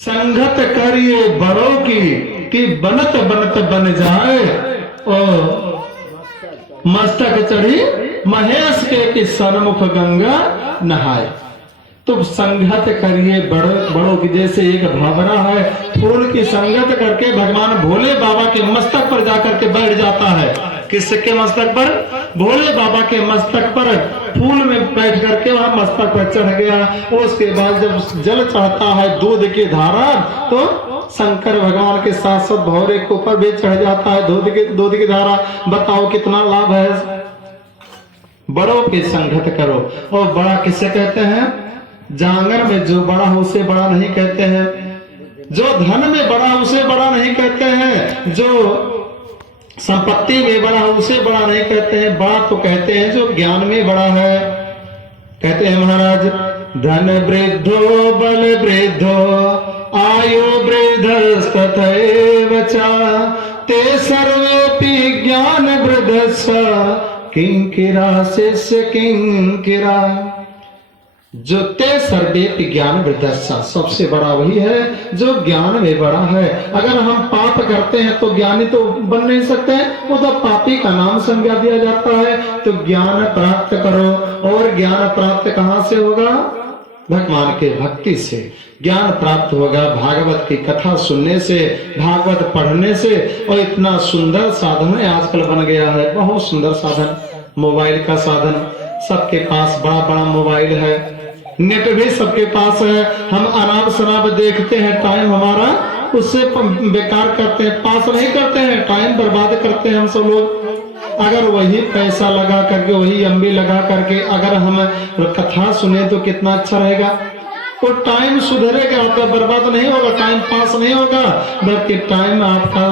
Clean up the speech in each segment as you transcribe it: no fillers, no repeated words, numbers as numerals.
संगत करिए बड़ों की कि बनत बनत बन जाए और मस्तक चढ़ी महेश के कि सन्मुख गंगा नहाए। तो संगत करिए बड़ों की, जैसे एक भावरा है फूल की संगत करके भगवान भोले बाबा के मस्तक पर जाकर के बैठ जाता है। किसके मस्तक पर? भोले बाबा के मस्तक पर फूल में बैठ करके वहां मस्तक पर चढ़ गया। उसके बाद जब जल चढ़ता है दूध की धारा, तो शंकर भगवान के साथ साथ भौरे के ऊपर भी चढ़ जाता है दूध की धारा। बताओ कितना लाभ है। बड़ों की संगत करो। और बड़ा किसे कहते हैं? जांगर में जो बड़ा हो उसे बड़ा नहीं कहते हैं, जो धन में बड़ा उसे बड़ा नहीं कहते हैं, जो संपत्ति में बड़ा हो उसे बड़ा नहीं कहते हैं। बड़ा तो कहते हैं जो ज्ञान में बड़ा है। कहते हैं महाराज, धन वृद्धो बल वृद्धो आयु वृद्धस्तथैव च ते सर्वेपि ज्ञान वृद्धस्स किंकिरा शिष्य किंकिरा। जो ते सर्वेपि ज्ञान वृद्धस्स, सबसे बड़ा वही है जो ज्ञान में बड़ा है। अगर हम पाप करते हैं तो ज्ञानी तो बन नहीं सकते हैं, वो तो पापी का नाम संज्ञा दिया जाता है। तो ज्ञान प्राप्त करो। और ज्ञान प्राप्त कहाँ से होगा? भगवान के भक्ति से ज्ञान प्राप्त होगा। भागवत की कथा सुनने से, भागवत पढ़ने से। और इतना सुंदर साधन है आजकल बन गया है, बहुत सुंदर साधन, मोबाइल का साधन। सबके पास बड़ा बड़ा मोबाइल है, नेट भी सबके पास है। हम अनाप शनाप देखते हैं, टाइम हमारा उससे बेकार करते हैं, पास नहीं करते हैं, टाइम बर्बाद करते हैं हम सब लोग। अगर वही पैसा लगा करके, वही एमबी लगा करके अगर हम कथा सुने तो कितना अच्छा रहेगा। वो टाइम सुधरेगा, आपका बर्बाद नहीं होगा, टाइम पास नहीं होगा, बल्कि टाइम आपका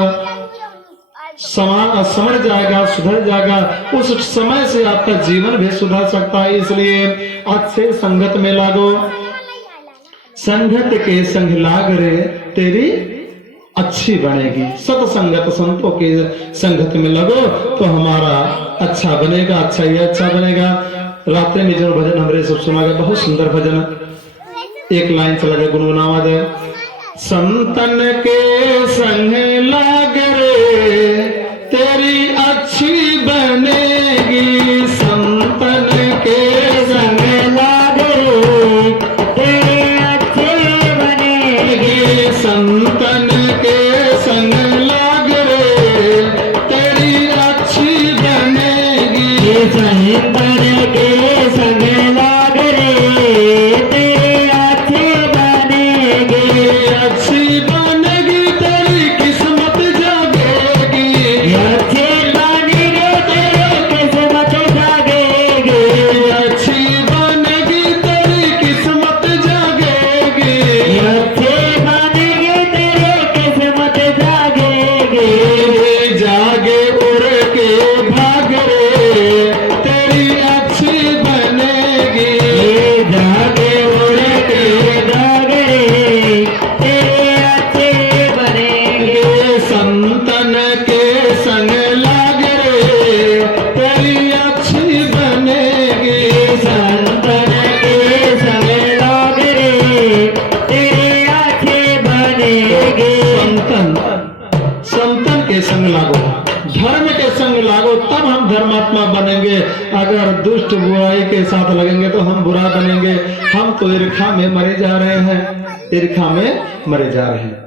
समझ जाएगा, सुधर जाएगा। उस समय से आपका जीवन भी सुधर सकता है। इसलिए अच्छे संगत में लागो। संगत के संग लाग रे तेरी अच्छी बनेगी। सत्संगत संतों के संगत में लगो तो हमारा अच्छा बनेगा, अच्छा ही अच्छा बनेगा। रात्रि में जो भजन हमरे सब सुना गया, बहुत सुंदर भजन, एक लाइन चला गया, गुनगुनावा दे। संतन के संग लाग रे तेरी अच्छी बनेगी। संतन के संग लाग रे तेरी अच्छी बनेगी। संतन के संग लाग रे तेरी अच्छी बनेगी। संतन के संग लाग रे तेरी अच्छी बनेगी। अच्छी बनेगी तेरी किस्मत जागेगी। अच्छी बनेगी तेरी किस्मत जागेगी। अच्छी बनेगी तेरी किस्मत जागेगी। अच्छी बनेगी तेरी किस्मत जागेगी। जागे उड़ के भाग रे तेरी अच्छी बनेगी। जागे उड़ के भाग रे तेरी अच्छी बनेगी। संतन के संग लाग रे तेरी अच्छी बनेगी। संतन के संग लाग रे तेरी अच्छी बनेगी। संतन के संग लागो, धर्म के संग लागो, तब हम धर्मात्मा बनेंगे। अगर दुष्ट बुराई के साथ लगेंगे तो हम बुरा बनेंगे। हम तो ईर्खा में मरे जा रहे हैं, ईर्खा में मरे जा रहे हैं।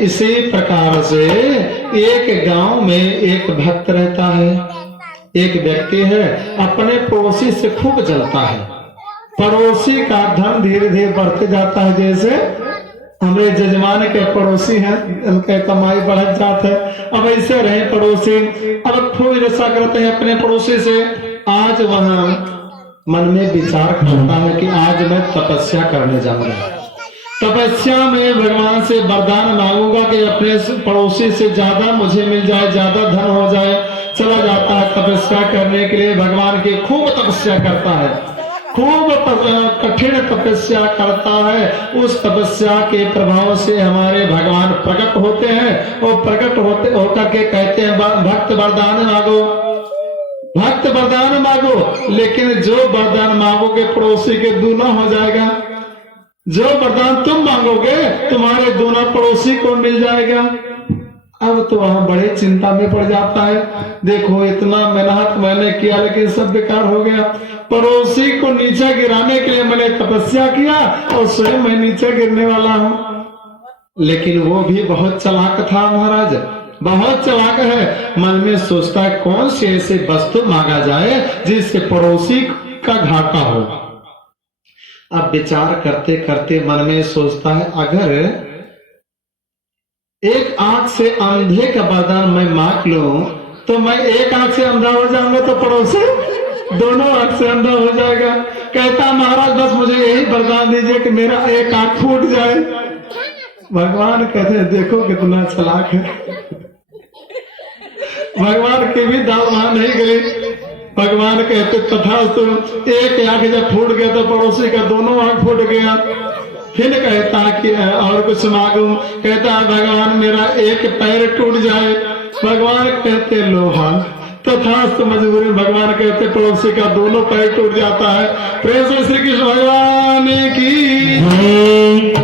इसी प्रकार से एक गांव में एक भक्त रहता है, एक व्यक्ति है, अपने पड़ोसी से खूब जलता है। पड़ोसी का धन धीरे धीरे बढ़ते जाता है। जैसे हमारे जजमान के पड़ोसी हैं, उनके कमाई बढ़त जात है। अब ऐसे रहे पड़ोसी, अब खूब ईर्ष्या करते हैं अपने पड़ोसी से। आज वहां मन में विचार करता है कि आज मैं तपस्या करने जाऊंगा, तपस्या में भगवान से वरदान मांगूंगा कि अपने पड़ोसी से ज्यादा मुझे मिल जाए, ज्यादा धन हो जाए। चला जाता है तपस्या करने के लिए, भगवान की खूब तपस्या करता है, खूब कठिन तपस्या करता है। उस तपस्या के प्रभाव से हमारे भगवान प्रकट होते हैं और प्रकट होते होकर के कहते हैं भक्त वरदान मांगो, भक्त वरदान मांगो। लेकिन जो वरदान मांगोगे पड़ोसी के दूना हो जाएगा। जो वरदान तुम मांगोगे तुम्हारे दोनों पड़ोसी को मिल जाएगा। अब तो वहां बड़े चिंता में पड़ जाता है, देखो इतना मेहनत मैंने किया लेकिन सब बेकार हो गया। पड़ोसी को नीचे गिराने के लिए मैंने तपस्या किया और स्वयं मैं नीचे गिरने वाला हूँ। लेकिन वो भी बहुत चालाक था महाराज, बहुत चालाक है। मन में सोचता है कौन सी ऐसी वस्तु मांगा जाए जिससे पड़ोसी का घाटा हो। अब विचार करते करते मन में सोचता है अगर एक आंख से अंधे का वरदान मैं मांग लूं तो मैं एक आंख से अंधा हो जाऊंगा तो पड़ोसी दोनों आंख से अंधा हो जाएगा। कहता महाराज बस मुझे यही वरदान दीजिए कि मेरा एक आंख फूट जाए। भगवान कहते हैं देखो कितना चालाक है, भगवान की भी दाल वहां नहीं गई। भगवान कहते तथा तो एक आंख जब फूट गया तो पड़ोसी का दोनों आंख फूट गया। फिर कहता कि और कुछ मांगू, कहता भगवान मेरा एक पैर टूट जाए। भगवान कहते लोहा तथा तो मजबूरी। भगवान कहते पड़ोसी का दोनों पैर टूट जाता है। प्रेम से श्री कृष्ण भगवान की।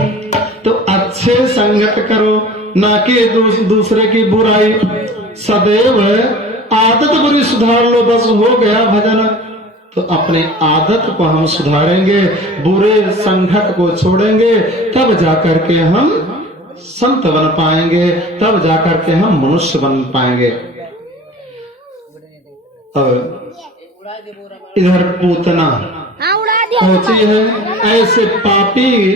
तो अच्छे संगत करो ना कि दूसरे की बुराई। सदैव आदत बुरी सुधार लो, बस हो गया भजन। तो अपने आदत को हम सुधारेंगे, बुरे संगत को छोड़ेंगे, तब जाकर के हम संत बन पाएंगे, तब जाकर के हम मनुष्य बन पाएंगे। अब इधर पूतना पहुंची है, ऐसे पापी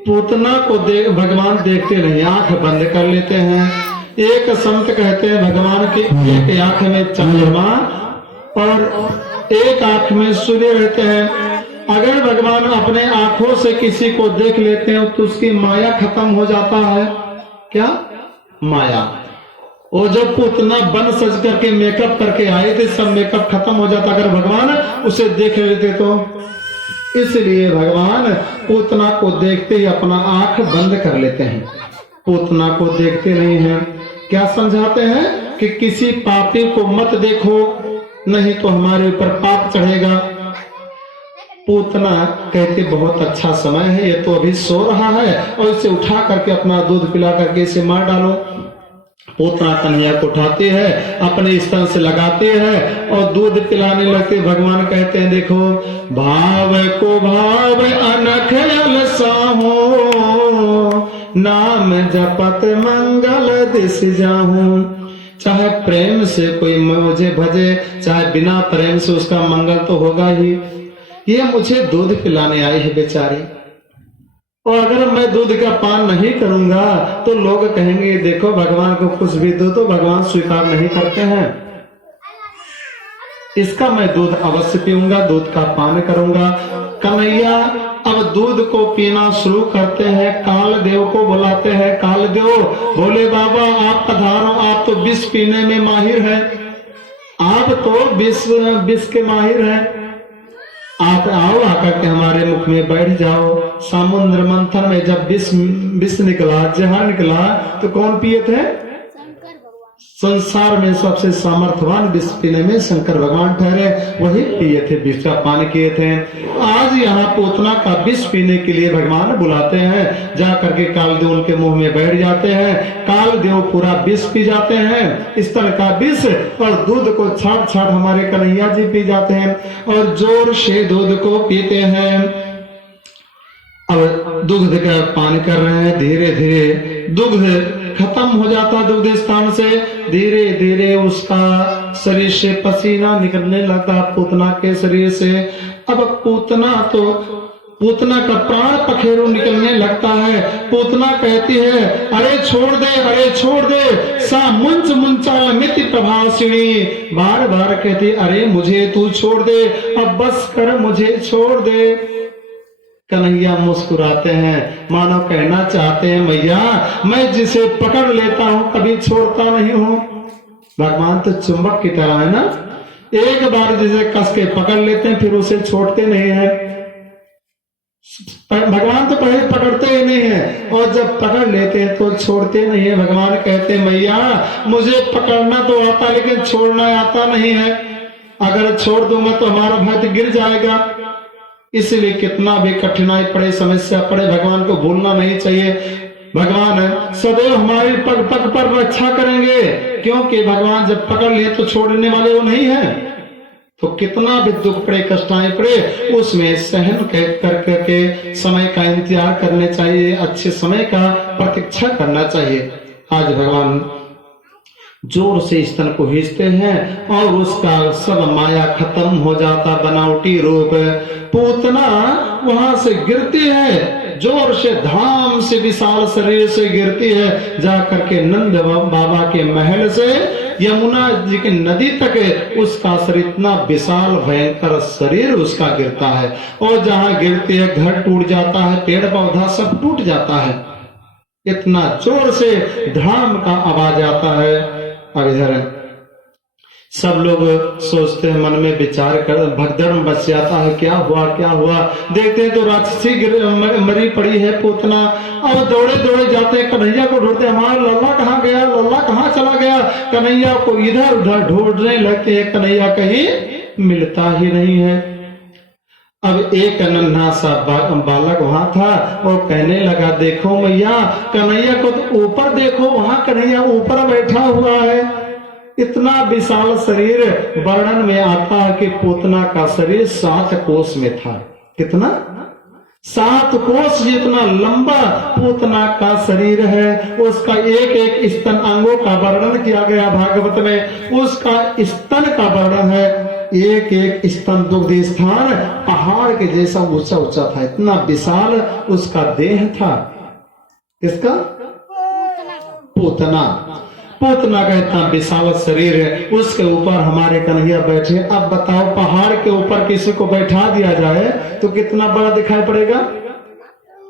पूतना को भगवान देखते नहीं, आंख बंद कर लेते हैं। एक संत कहते हैं भगवान की एक आंख में चंद्रमा और एक आंख में सूर्य रहते हैं। अगर भगवान अपने आंखों से किसी को देख लेते हैं तो उसकी माया खत्म हो जाता है। क्या माया? वो जब पूतना बन सज करके मेकअप करके आए थे सब मेकअप खत्म हो जाता अगर भगवान उसे देख लेते तो। इसलिए भगवान पूतना को देखते ही अपना आंख बंद कर लेते हैं, पूतना को देखते नहीं है। क्या समझाते हैं कि किसी पापी को मत देखो नहीं तो हमारे ऊपर पाप चढ़ेगा। पूतना कहते बहुत अच्छा समय है, ये तो अभी सो रहा है और इसे उठा करके अपना दूध पिला करके इसे मार डालो। पूतना कन्हैया को उठाते हैं, अपने स्तन से लगाते हैं और दूध पिलाने लगते। भगवान कहते हैं देखो भाव को भाव अनख अलसाहो, नाम जपत मंगल दिस जाहूं। चाहे प्रेम से कोई मुझे भजे, चाहे बिना प्रेम से उसका मंगल तो होगा ही। ये मुझे दूध पिलाने आई है बेचारी, और अगर मैं दूध का पान नहीं करूंगा तो लोग कहेंगे देखो भगवान को कुछ भी दो तो भगवान स्वीकार नहीं करते हैं। इसका मैं दूध अवश्य पीऊंगा, दूध का पान करूंगा। कन्हैया अब दूध को पीना शुरू करते हैं, काल देव को बुलाते हैं। काल देव बोले बाबा आप पधारो, आप तो विष पीने में माहिर हैं, आप तो विष के माहिर हैं, आप आओ आकर के हमारे मुख में बैठ जाओ। समुद्र मंथन में जब विष निकला, जहर निकला तो कौन पिए थे? संसार में सबसे सामर्थ्यवान विष पीने में शंकर भगवान ठहरे, वही पिए थे, विष का पान किए थे। आज यहाँ पूतना का विष पीने के लिए भगवान बुलाते हैं, जा करके कालदेव उनके मुंह में बैठ जाते हैं। कालदेव पूरा विष पी जाते हैं, इस तरह का विष, और दूध को छाट छाट हमारे कन्हैया जी पी जाते हैं और जोर से दूध को पीते हैं। अब दूध का पान कर रहे हैं, धीरे धीरे दूध खत्म हो जाता दूध स्थान से, धीरे धीरे उसका शरीर से पसीना निकलने लगा पूतना के शरीर से। अब पूतना का प्राण पखेरु निकलने लगता है। पूतना कहती है अरे छोड़ दे, अरे छोड़ दे, सा मुंच मुंचाल मिति प्रभासिनी। बार बार कहती अरे मुझे तू छोड़ दे, अब बस कर, मुझे छोड़ दे। कन्हैया मुस्कुराते हैं, मानो कहना चाहते हैं मैया मैं जिसे पकड़ लेता हूँ कभी छोड़ता नहीं हूँ। भगवान तो चुंबक की तरह है ना, एक बार जिसे कस के पकड़ लेते हैं फिर उसे छोड़ते नहीं है। भगवान तो पहले पकड़ते ही नहीं है और जब पकड़ लेते हैं तो छोड़ते नहीं है। भगवान कहते हैं मैया मुझे पकड़ना तो आता लेकिन छोड़ना आता नहीं है, अगर छोड़ दूंगा तो हमारा भक्त गिर जाएगा। इसलिए कितना भी कठिनाई पड़े, समस्या पड़े, भगवान को भूलना नहीं चाहिए। भगवान सदैव हमारी पग पग पर रक्षा करेंगे, क्योंकि भगवान जब पकड़ लिए तो छोड़ने वाले वो नहीं है। तो कितना भी दुख पड़े, कष्टाएं पड़े, उसमें सहन कर करके समय का इंतजार करने चाहिए, अच्छे समय का प्रतीक्षा करना चाहिए। आज भगवान जोर से स्तन को खींचते हैं और उसका सब माया खत्म हो जाता, बनावटी रूप। पूतना वहां से गिरती है, जोर से धाम से विशाल शरीर से गिरती है, जाकर के नंद बाबा के महल से यमुना जी की नदी तक उसका शरीर, इतना विशाल भयंकर शरीर उसका गिरता है। और जहां गिरती है घर टूट जाता है, पेड़ पौधा सब टूट जाता है, इतना जोर से धाम का आवाज आता है। अब इधर सब लोग सोचते हैं, मन में विचार कर, भगदड़ बच जाता है, क्या हुआ क्या हुआ। देखते हैं तो राक्षसी मरी पड़ी है पूतना, और दौड़े दौड़े जाते हैं, कन्हैया को ढूंढते, हमारा लल्ला कहाँ गया, लल्ला कहाँ चला गया। कन्हैया को इधर उधर ढूंढने लगते हैं, कन्हैया कहीं मिलता ही नहीं है। अब एक नन्हा सा बालक वहां था, वो कहने लगा, देखो मैया कन्हैया को तो ऊपर देखो, वहां कन्हैया ऊपर बैठा हुआ है। इतना विशाल शरीर, वर्णन में आता है कि पूतना का शरीर 7 कोस में था। कितना? 7 कोस जितना लंबा पूतना का शरीर है। उसका एक एक स्तन अंगों का वर्णन किया गया भागवत में। उसका स्तन का वर्णन है, एक एक स्तन दुग्ध स्थान पहाड़ के जैसा ऊंचा ऊंचा था, इतना विशाल उसका देह था। किसका? पूतना। पूतना का इतना विशाल शरीर है, उसके ऊपर हमारे कन्हैया बैठे। अब बताओ, पहाड़ के ऊपर किसी को बैठा दिया जाए तो कितना बड़ा दिखाई पड़ेगा?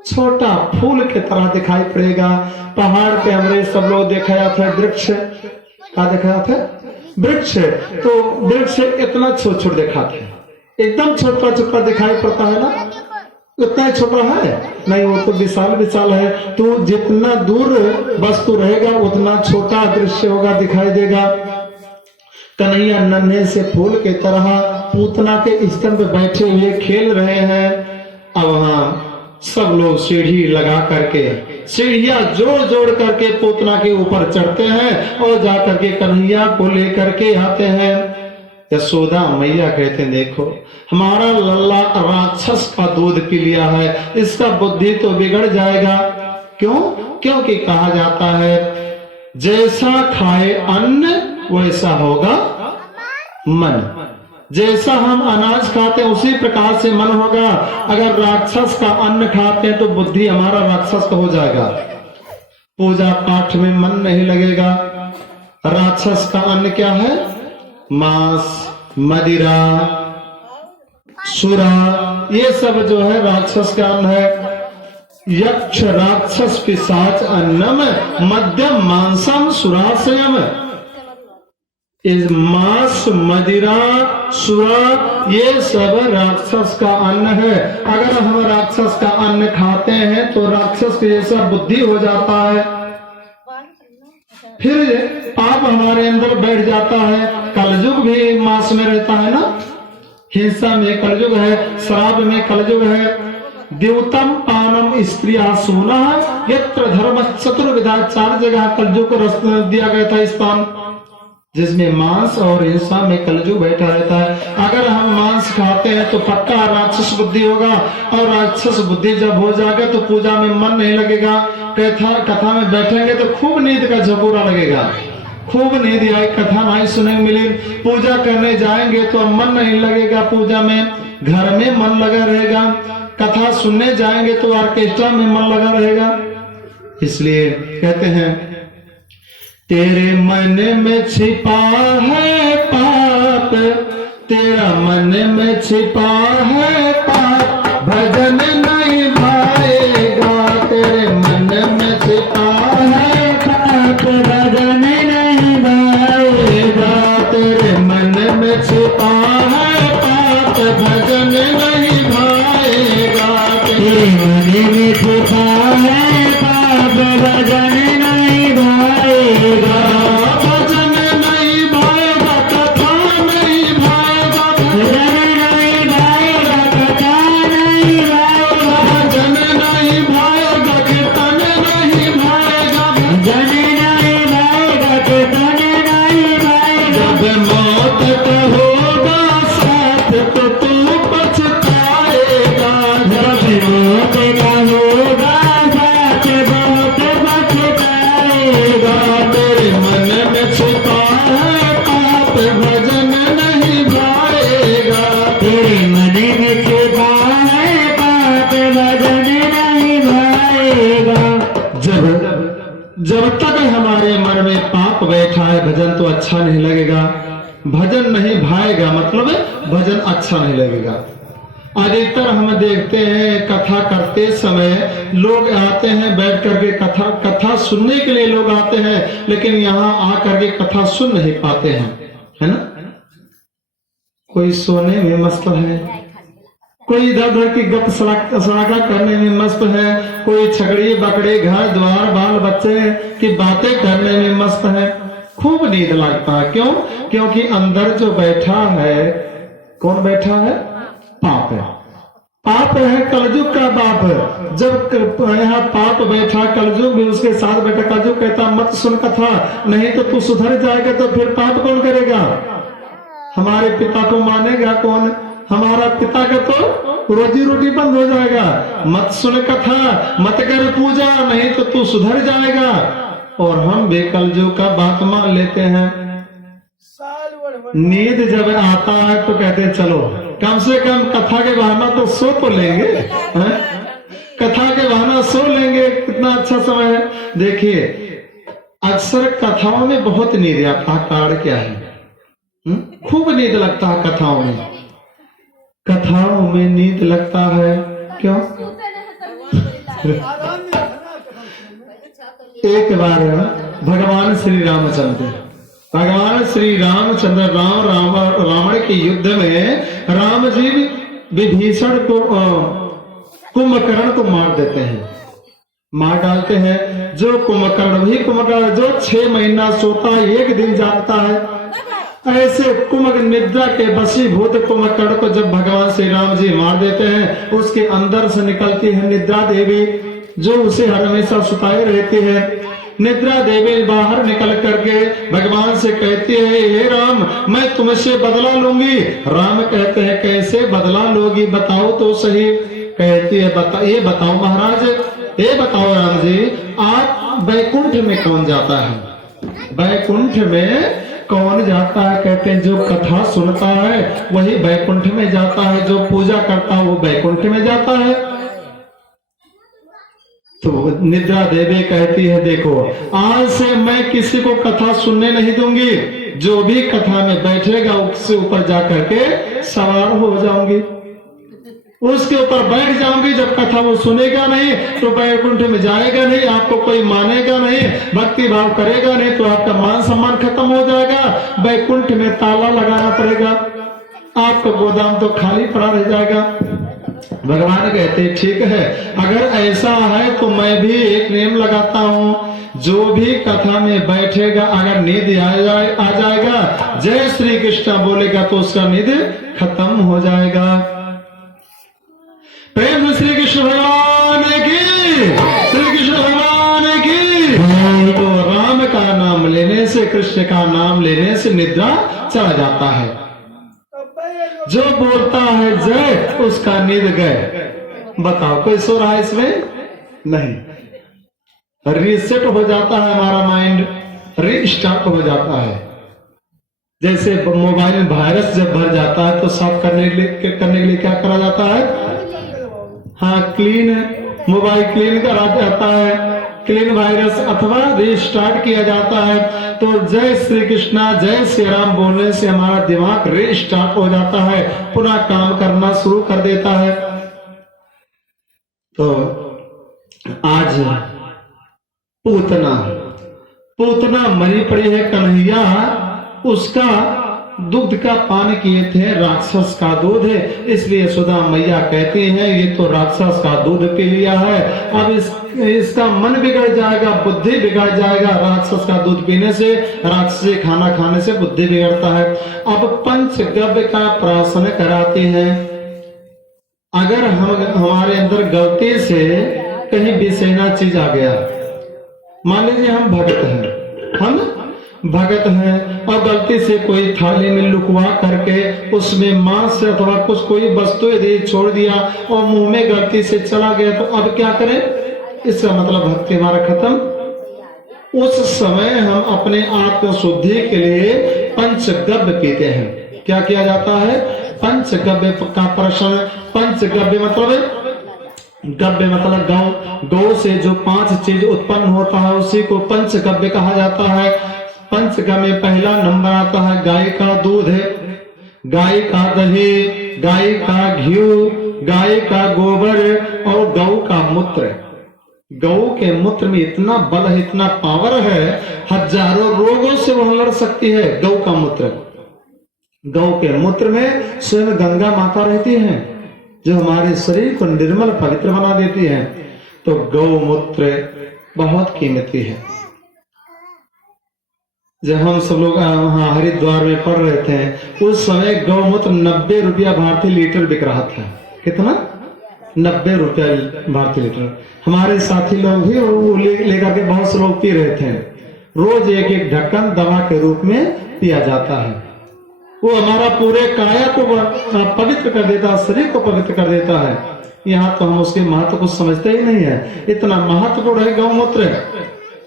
छोटा फूल की तरह दिखाई पड़ेगा। पहाड़ पे हमने सब लोग दिखाया था वृक्ष, क्या दिखाया था? वृक्ष। तो वृक्ष इतना छोटा छोटा दिखा था, एकदम छोटा छोटा दिखाई पड़ता है ना, उतना ही छोटा है नहीं, वो तो विशाल विशाल है। तो जितना दूर वस्तु रहेगा उतना छोटा दृश्य होगा, दिखाई देगा। कन्हैया नन्हे से फूल के तरह पूतना के स्तन पे बैठे हुए खेल रहे हैं। अब वहां सब लोग सीढ़ी लगा करके, सीढ़ियां जोड़ जोड़ करके पूतना के ऊपर चढ़ते हैं और जाकर के कन्हैया को लेकर के आते हैं। यशोदा मैया कहते हैं, देखो हमारा लल्ला राक्षस का दूध पी लिया है, इसका बुद्धि तो बिगड़ जाएगा। क्यों? क्योंकि कहा जाता है जैसा खाए अन्न वैसा होगा मन। जैसा हम अनाज खाते हैं उसी प्रकार से मन होगा। अगर राक्षस का अन्न खाते हैं तो बुद्धि हमारा राक्षस का हो जाएगा, पूजा पाठ में मन नहीं लगेगा। राक्षस का अन्न क्या है? मांस, मदिरा, सुरा, ये सब जो है राक्षस का अन्न है। यक्ष राक्षस पिशाच अन्नम मध्यम मांसम सुराशयम। इस मांस, मदिरा, सुरा, ये सब राक्षस का अन्न है। अगर हम राक्षस का अन्न खाते हैं तो राक्षस के जैसा बुद्धि हो जाता है, फिर पाप हमारे अंदर बैठ जाता है। कलयुग भी मांस में रहता है ना, हिंसा में कलयुग है, शराब में कलयुग है। द्यूतम पानम स्त्रिया सोना यत्र धर्म चतुर्विधा, 4 जगह कलयुग को दिया गया था स्थान, जिसमें मांस और हिंसा में कलयुग बैठा रहता है। अगर हम मांस खाते हैं तो पक्का राक्षस बुद्धि होगा, और राक्षस बुद्धि जब हो जाएगा तो पूजा में मन नहीं लगेगा। कथा में बैठेंगे तो खूब नींद का झकोरा लगेगा, खूब नींद आई, कथा नहीं सुने मिली। पूजा करने जाएंगे तो मन नहीं लगेगा पूजा में, घर में मन लगा रहेगा। कथा सुनने जाएंगे तो ऑर्केस्ट्रा में मन लगा रहेगा। इसलिए कहते हैं तेरे मन में छिपा है पाप, तेरा मन में छिपा है पाप, भजन नहीं भाएगा। तेरे मन में छिपा है पाप, भजन नहीं भाएगा। तेरे मन में छिपा है पाप, भजन नहीं भाएगा। तेरे मन में छिपा है पाप, भजन नहीं भाएगा। भजन नहीं भाएगा, कथा नहीं भाएगा, भजन नहीं भाएगा, कथा जब तक हमारे मन में पाप बैठा है भजन तो अच्छा नहीं लगेगा, भजन नहीं भाएगा मतलब भजन अच्छा नहीं लगेगा। अधिकतर हम देखते हैं कथा करते समय लोग आते हैं बैठ करके कथा सुनने के लिए लोग आते हैं, लेकिन यहाँ आकर के कथा सुन नहीं पाते हैं, है ना। कोई सोने में मस्त है, कोई इधर उधर की गप सड़ाका करने में मस्त है, कोई छकड़ी बकड़ी घर द्वार बाल बच्चे की बातें करने में मस्त है। खूब नींद लगता है, क्यों? क्योंकि अंदर जो बैठा है, कौन बैठा है? पाप है। पाप है कलयुग का बाप। जब यहाँ पाप बैठा, कलयुग भी उसके साथ बैठा। कलयुग कहता मत सुन कथा, नहीं तो तू सुधर जाएगा, तो फिर पाप कौन करेगा? हमारे पिता को मानेगा कौन? हमारा पिता का तो रोजी रोटी बंद हो जाएगा। मत सुन कथा, मत कर पूजा, नहीं तो तू सुधर जाएगा। और हम भी कलयुग का बात मान लेते हैं। नींद जब आता है तो कहते हैं चलो कम से कम कथा के बहाना तो सो तो लेंगे, है? कथा के बहाना सो लेंगे, कितना अच्छा समय है। देखिए अक्सर कथाओं में बहुत नींद आता है, कारण क्या है? खूब नींद लगता है कथाओं में। कथाओं में नींद लगता है क्यों? एक बार भगवान श्री रामचंद्र रावण के युद्ध में राम जी विभीषण को कुंभकर्ण को मार देते हैं, मार डालते हैं। जो कुंभकर्ण जो 6 महीना सोता है, 1 दिन जागता है। ऐसे कुंभकर्ण निद्रा के वशीभूत कुंभकर्ण को जब भगवान श्री राम जी मार देते हैं, उसके अंदर से निकलती है निद्रा देवी, जो उसे हर हमेशा सुताए रहती है। निद्रा देवी बाहर निकल करके भगवान से कहती है, हे राम मैं तुमसे बदला लूंगी। राम कहते हैं कैसे बदला लोगी, बताओ तो सही। कहती है ये बताओ महाराज, ये बताओ राम जी, आप वैकुंठ में कौन जाता है? वैकुंठ में कौन जाता है? कहते हैं जो कथा सुनता है वही वैकुंठ में जाता है, जो पूजा करता है वो वैकुंठ में जाता है। तो निद्रा देवी कहती है देखो आज से मैं किसी को कथा सुनने नहीं दूंगी, जो भी कथा में बैठेगा उससे ऊपर जाकर के सवार हो जाऊंगी, उसके ऊपर बैठ जाऊंगी। जब कथा वो सुनेगा नहीं तो वैकुंठ में जाएगा नहीं, आपको कोई मानेगा नहीं, भक्ति भाव करेगा नहीं, तो आपका मान सम्मान खत्म हो जाएगा। वैकुंठ में ताला लगाना पड़ेगा, आपका गोदाम तो खाली पड़ा रह जाएगा। भगवान कहते ठीक है, अगर ऐसा है तो मैं भी एक नियम लगाता हूँ, जो भी कथा में बैठेगा अगर नींद आ जाएगा, जय श्री कृष्ण बोलेगा तो उसका नींद खत्म हो जाएगा। प्रेम श्री कृष्ण भगवान की, श्री कृष्ण भगवान की। तो राम का नाम लेने से, कृष्ण का नाम लेने से निद्रा चला जाता है। जो बोलता है जय उसका नींद गए। बताओ कोई सो रहा है इसमें? नहीं। रीसेट हो जाता है हमारा माइंड, रीस्टार्ट हो जाता है। जैसे मोबाइल में वायरस जब भर जाता है तो साफ करने के लिए क्या करा जाता है? हाँ क्लीन, मोबाइल क्लीन करा जाता है, क्लीन वायरस, अथवा रीस्टार्ट किया जाता है। तो जय श्री कृष्णा जय श्री राम बोलने से हमारा दिमाग रीस्टार्ट हो जाता है, पुनः काम करना शुरू कर देता है। तो आज पूतना मरी पड़ी है, कन्हैया उसका दूध का पान किए थे, राक्षस का दूध है, इसलिए यशोदा मैया कहती हैं ये तो राक्षस का दूध पी लिया है, अब इसका मन बिगड़ जाएगा, बुद्धि बिगड़ जाएगा। राक्षस का दूध पीने से, राक्षसी खाना खाने से बुद्धि बिगड़ता है। अब पंचगव्य का प्राशन कराते हैं। अगर हमारे अंदर गलती से कहीं विषैना चीज आ गया, मान लीजिए हम भगत हैं और गलती से कोई थाली में लुकवा करके उसमें मांस अथवा कुछ कोई वस्तु यदि छोड़ दिया और मुंह में गलती से चला गया, तो अब क्या करें? इसका मतलब भक्ति हमारा खत्म। उस समय हम अपने आत्म शुद्धि के लिए पंचगव्य पीते हैं। क्या किया जाता है? पंचगव्य का प्रश्न। पंचगव्य मतलब गव्य मतलब गौ, गौ से जो 5 चीज उत्पन्न होता है उसी को पंचगव्य कहा जाता है। पंचगव्य में पहला नंबर आता है गाय का दूध, गाय का दही, गाय का घी, गाय का गोबर और गौ का मूत्र। गौ के मूत्र में इतना बल है, इतना पावर है, हजारों रोगों से वह लड़ सकती है। गौ का मूत्र, गौ के मूत्र में स्वयं गंगा माता रहती है जो हमारे शरीर को निर्मल पवित्र बना देती है। तो गौ मूत्र बहुत कीमती है। जब हम सब लोग वहां हरिद्वार में पढ़ रहे थे उस समय गौमूत्र 90 रुपया भारतीय लीटर बिक रहा था। कितना? 90 रुपया भारतीय लीटर। हमारे साथी लोग भी वो लेकर के बहुत से लोग पी रहे थे। रोज एक एक ढक्कन दवा के रूप में पिया जाता है। वो हमारा पूरे काया को पवित्र कर देता है, शरीर को पवित्र कर देता है। यहाँ तो हम उसके महत्व को समझते ही नहीं है, इतना महत्वपूर्ण है गौमूत्र।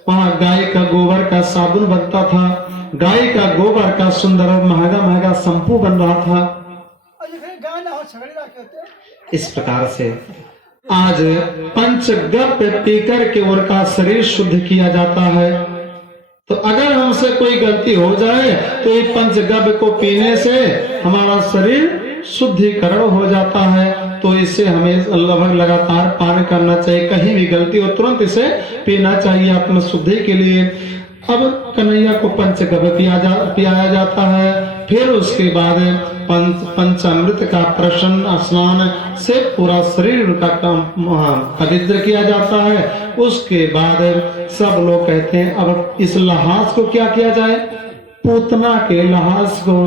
वहां गाय का गोबर का साबुन बनता था, गाय का गोबर का सुंदर और महंगा महंगा शैम्पू बन रहा था। इस प्रकार से आज पंचगव्य पीकर के उनका शरीर शुद्ध किया जाता है। तो अगर हमसे कोई गलती हो जाए तो ये पंचगव्य को पीने से हमारा शरीर शुद्धिकरण हो जाता है। तो इसे हमें लगातार पान करना चाहिए। कहीं भी गलती हो तुरंत इसे पीना चाहिए आत्म शुद्धि के लिए। अब कन्हैया को पंचगव्य पियाया जाता है। फिर उसके बाद पंचामृत का प्रसन्न स्नान से पूरा शरीर का पवित्र किया जाता है। उसके बाद सब लोग कहते हैं अब इस लहास को क्या किया जाए? पूतना के लहास को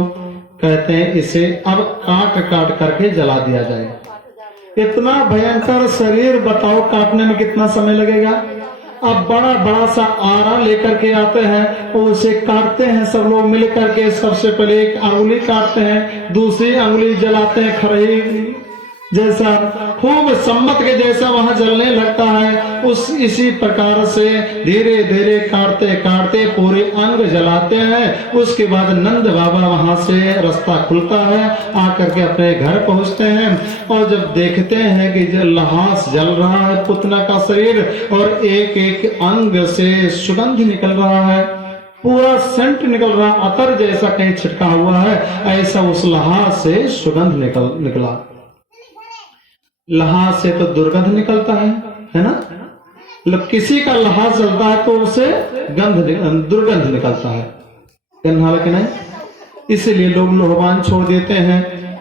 कहते हैं इसे अब काट काट करके जला दिया जाए। इतना भयंकर शरीर बताओ, काटने में कितना समय लगेगा? अब बड़ा बड़ा सा आरा लेकर के आते हैं और उसे काटते हैं सब लोग मिल करके। सबसे पहले एक अंगुली काटते हैं, दूसरी अंगुली जलाते हैं, खरही जैसा खूब सम्मत के जैसा वहां जलने लगता है। इसी प्रकार से धीरे धीरे काटते काटते पूरे अंग जलाते हैं। उसके बाद नंद बाबा वहां से रास्ता खुलता है, आकर के अपने घर पहुंचते हैं और जब देखते हैं कि लहास जल रहा है पुतना का शरीर और एक एक अंग से सुगंध निकल रहा है, पूरा सेंट निकल रहा, अतर जैसा कहीं छिटका हुआ है, ऐसा उस लहास से सुगंध निकला। लहास से तो दुर्गंध निकलता है ना? मतलब किसी का लहास जलता है तो उसे दुर्गंध निकलता है, हालांकि नहीं। इसीलिए लोग लोहबान छोड़ देते हैं,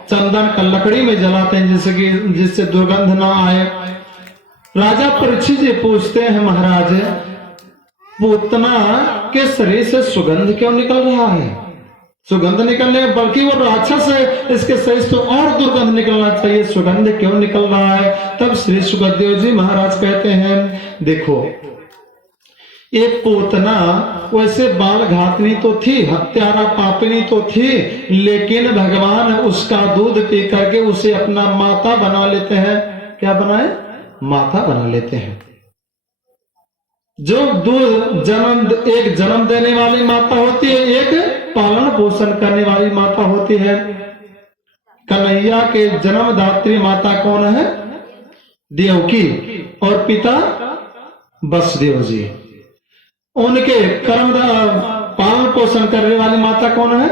चंदन का लकड़ी में जलाते हैं जिससे दुर्गंध ना आए। राजा परीक्षित जी पूछते हैं महाराज पूतना के शरीर से सुगंध क्यों निकल रहा है? सुगंध निकलने बल्कि वो राक्षस है, इसके शरीर से और दुर्गंध निकलना चाहिए, सुगंध क्यों निकल रहा है? तब श्री सुखदेव जी महाराज कहते हैं देखो ये पूतना वैसे बाल घातनी तो थी, हत्यारा पापिनी तो थी, लेकिन भगवान उसका दूध पी करके उसे अपना माता बना लेते हैं। क्या बनाए? माता बना लेते हैं। जो दूध एक जन्म देने वाली माता होती है, एक पालन पोषण करने वाली माता होती है। कन्हैया के जन्मदात्री माता कौन है? देवकी, और पिता वसुदेव जी। उनके कर्म पालन पोषण करने वाली माता कौन है?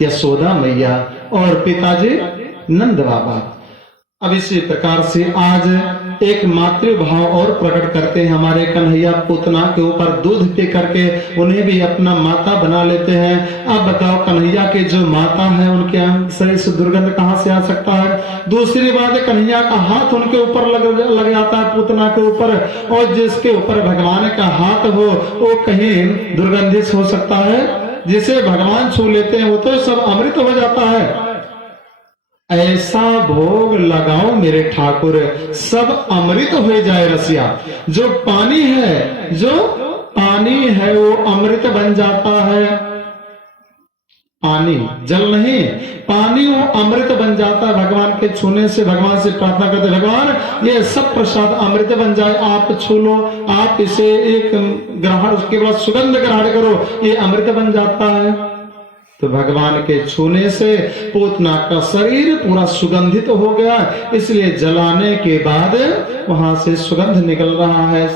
यशोदा मैया, और पिताजी नंद बाबा। अब इसी प्रकार से आज एक मातृभाव और प्रकट करते हैं हमारे कन्हैया पूतना के ऊपर दूध पी करके उन्हें भी अपना माता बना लेते हैं। अब बताओ कन्हैया के जो माता है उनके शरीर से दुर्गंध कहाँ से आ सकता है? दूसरी बात है कन्हैया का हाथ उनके ऊपर लग जाता है पूतना के ऊपर, और जिसके ऊपर भगवान का हाथ हो वो कहीं दुर्गंधित हो सकता है? जिसे भगवान छू लेते हैं वो तो सब अमृत हो जाता है। ऐसा भोग लगाओ मेरे ठाकुर सब अमृत हो जाए रसिया। जो पानी है वो अमृत बन जाता है। पानी जल नहीं, पानी वो अमृत बन जाता है भगवान के छूने से। भगवान से प्रार्थना करते भगवान ये सब प्रसाद अमृत बन जाए, आप छू लो, आप इसे एक ग्रहण, उसके बाद सुगंध ग्रहण करो, ये अमृत बन जाता है। तो भगवान के छूने से पूतना का शरीर पूरा सुगंधित हो गया, इसलिए जलाने के बाद वहां से सुगंध निकल रहा है,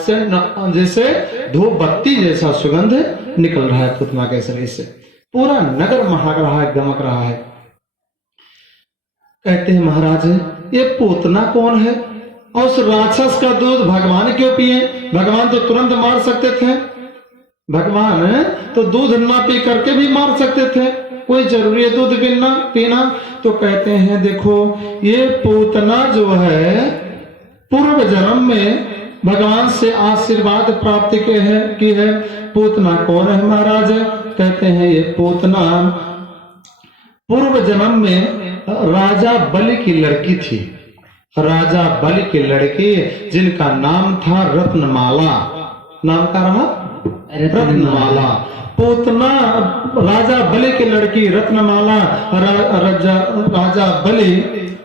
जैसे धूप बत्ती जैसा सुगंध निकल रहा है पूतना के शरीर से। पूरा नगर महक रहा है, गमक रहा है। कहते हैं महाराज ये पूतना कौन है और उस राक्षस का दूध भगवान क्यों पिए? भगवान तो तुरंत मार सकते थे, भगवान तो दूध ना पी करके भी मार सकते थे, कोई जरूरी है दूध पीना? तो कहते हैं देखो ये पूतना जो है पूर्व जन्म में भगवान से आशीर्वाद प्राप्त की है। पूतना कौन है महाराज? कहते हैं ये पूतना पूर्व जन्म में राजा बलि की लड़की थी, राजा बलि की लड़की जिनका नाम था रत्नमाला। नाम का रहा रत्नमाला। पूतना राजा बलि की लड़की रत्नमाला, राजा बलि